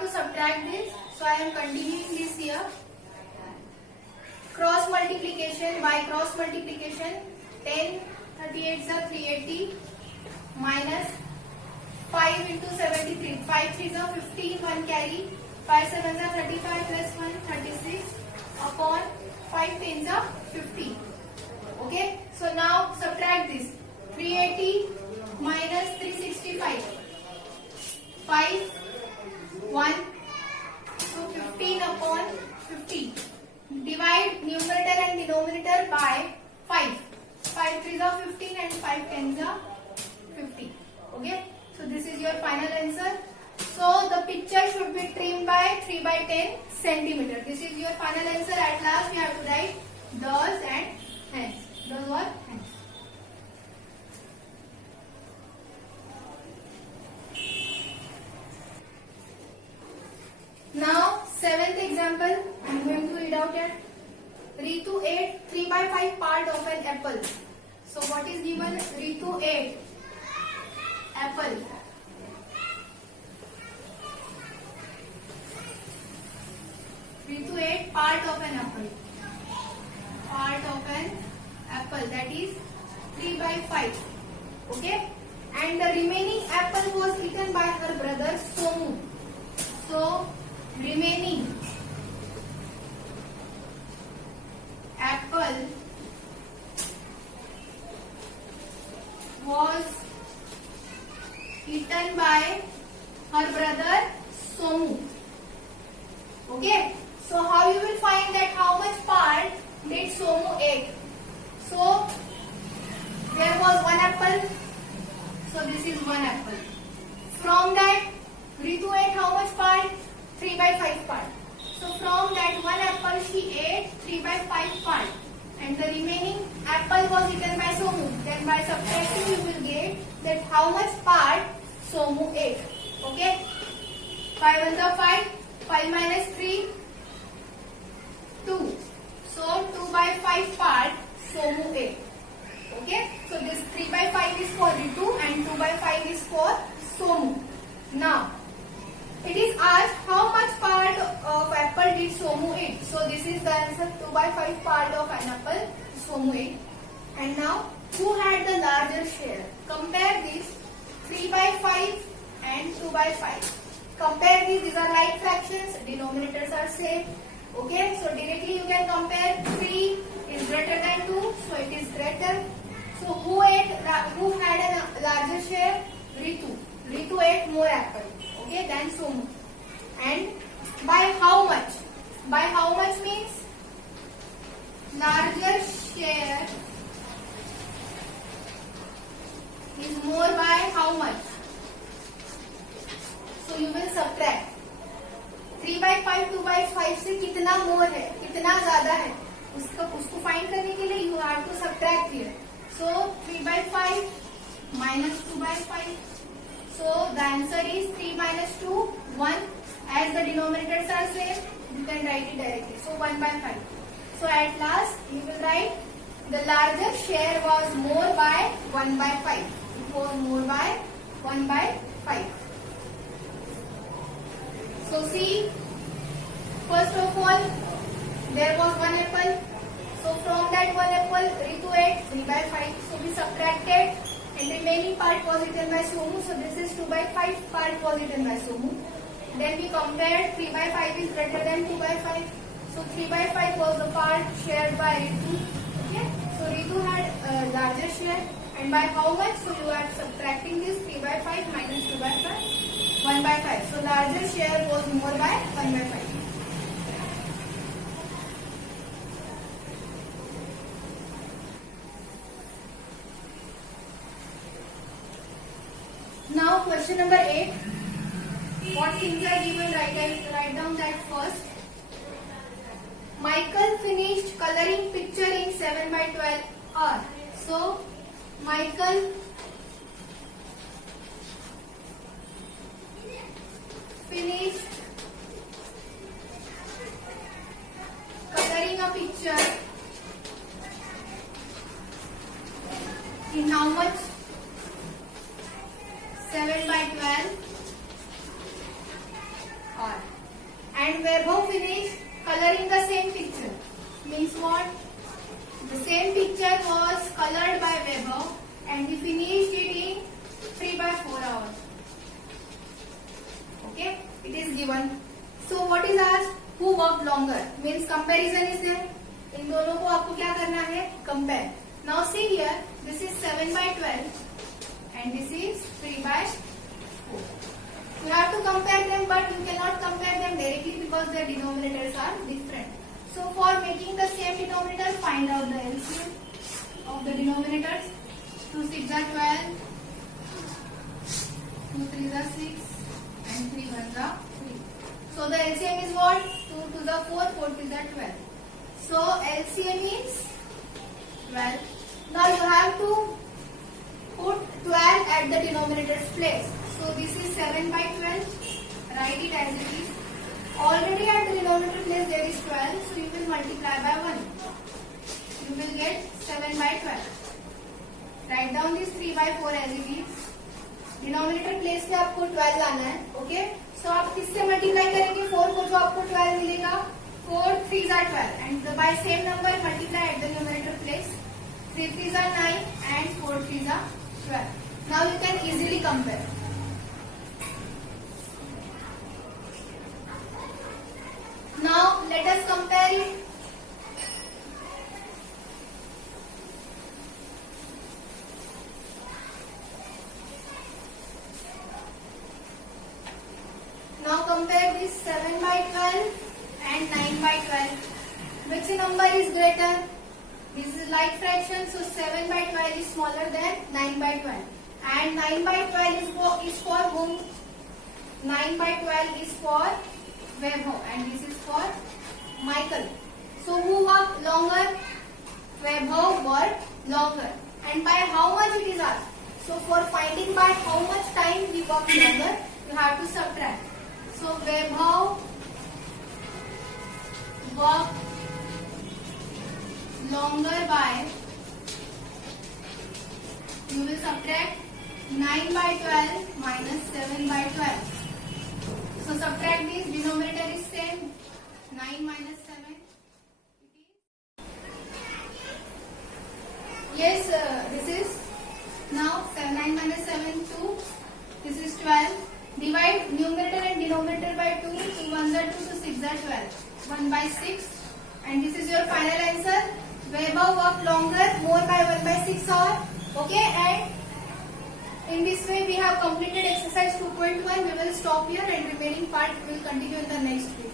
to subtract this. So I am continuing this here. Cross multiplication, by cross multiplication, 10 38s are 380 minus 5 into 73. 5 3s are 15, 1 carry. 5 7s are 35 plus 1 36 upon 5 10s are 50. Okay. So now subtract this. 380 minus 365. 5 1. So 15 upon 50. Divide numerator and denominator by 5. 5 3s are 15 and 5 10s are 50. Okay. So this is your final answer. So the picture should be trimmed by 3 by 10 centimeter. This is your final answer. At last we have to write thus and hence. Thus or hence. Now 7th example, I am going to read out here. Ritu ate 3 by 5 part of an apple. So what is given? Ritu ate apple. Ritu ate part of an apple. Part of an apple, that is 3 by 5. Okay? And the remaining apple was eaten by her brother Somu. So remaining apple was eaten by her brother Somu. Okay. So how you will find that how much part did Somu ate? So there was one apple. So this is one apple. From that Ritu ate how much part? 3 by 5 part. So from that one apple she ate 3 by 5 part. And the remaining apple was eaten by Somu. Then by subtracting you will get that how much part Somu ate. Okay. 5 1 are 5. 5 minus 3. 2. So 2 by 5 part Somu ate. Okay. So this 3 by 5 is for Ritu and 2 by 5 is for Somu. Now it is asked how much part of apple did Somu eat. So this is the answer. 2 by 5 part of an apple Somu ate. And now who had the larger share? Compare this 3 by 5 and 2 by 5. Compare these are like fractions. Denominators are same. Okay. So directly you can compare 3 is greater than 2. So it is greater. So who had a larger share? Ritu. Ritu ate more apple. Okay, than Somu. And by how much? By how much means larger share is more by how much? So you will subtract. 3 by 5 2 by 5 से कितना more है, कितना ज़्यादा है, उसको find करने के लिए you have to subtract here. So 3 by 5 minus 2 by 5. So the answer is 3 minus 2, 1. As the denominators are same, you can write it directly. So 1 by 5. So at last you will write the larger share was more by 1 by 5. It was more by 1 by 5. So see, first of all, there was one apple. So from that one apple, Ritu ate 3 by 5. So we subtracted. And remaining part was eaten by Somu. So this is 2 by 5 part was eaten by Somu. Then we compared 3 by 5 is greater than 2 by 5. So 3 by 5 was the part shared by Ritu. Okay. So Ritu had larger share. And by how much? So you are subtracting this 3 by 5 minus 2 by 5. 1 by 5. So larger share was more by 1 by 5. Now question number 8. What things are given? Write down that first. Michael finished coloring picture in 7 by 12 hours. So Michael finished coloring a picture in how much? 7 by 12 hours. coloring the same picture. Means what? The same picture was colored by Weber and we finished it in 3 by 4 hours. Okay, it is given. So what is asked? Who worked longer? Means comparison is there. इन दोनों को आपको क्या करना है? Compare. Now see here, this is 7 by 12 and this is 3 by 4. You have to compare them, but you cannot compare them directly because their denominators are different. So for making the same denominator, find out the LCM of the denominators. 2 6 are 12, 2 3 are 6, and 3 1 are 3. So the LCM is what? 2 2 are 4, 4 3 are 12. So LCM is 12. Now you have to put 12 at the denominator's place. So this is 7 by 12. Write it as it is. Already at the denominator place there is 12. So you will multiply by 1. You will get 7 by 12. Write down this 3 by 4 as it is. Denominator place में आपको 12 लाना है. Okay, सो आप किससे multiply करेंगे? 4 को जो आपको 12 मिलेगा, 4 3s are 12 and by same number multiply at the numerator place. 3 3s are 9 and 4 3s are 12. Now you can easily compare. Now let us compare it. Now compare this 7 by 12 and 9 by 12. Which number is greater? This is like fraction, so 7 by 12 is smaller than 9 by 12. And 9 by 12 is for whom? 9 by 12 is for Weber and this is for Michael. So who worked longer? Weber worked longer. And by how much it is asked? So for finding by how much time he worked longer, you have to subtract. So Weber worked longer by, you will subtract 9 by 12 minus 7 by 12. So subtract this, denominator is same, 9 minus 7. Yes, this is now 9 minus 7, 2. This is 12. Divide numerator and denominator by 2. 2 1s are 2, so 6 are 12. 1 by 6. And this is your final answer. Weber worked longer, more by 1 by 6 hour. Okay, and in this way we have completed exercise 2.1. We will stop here and remaining part will continue in the next video.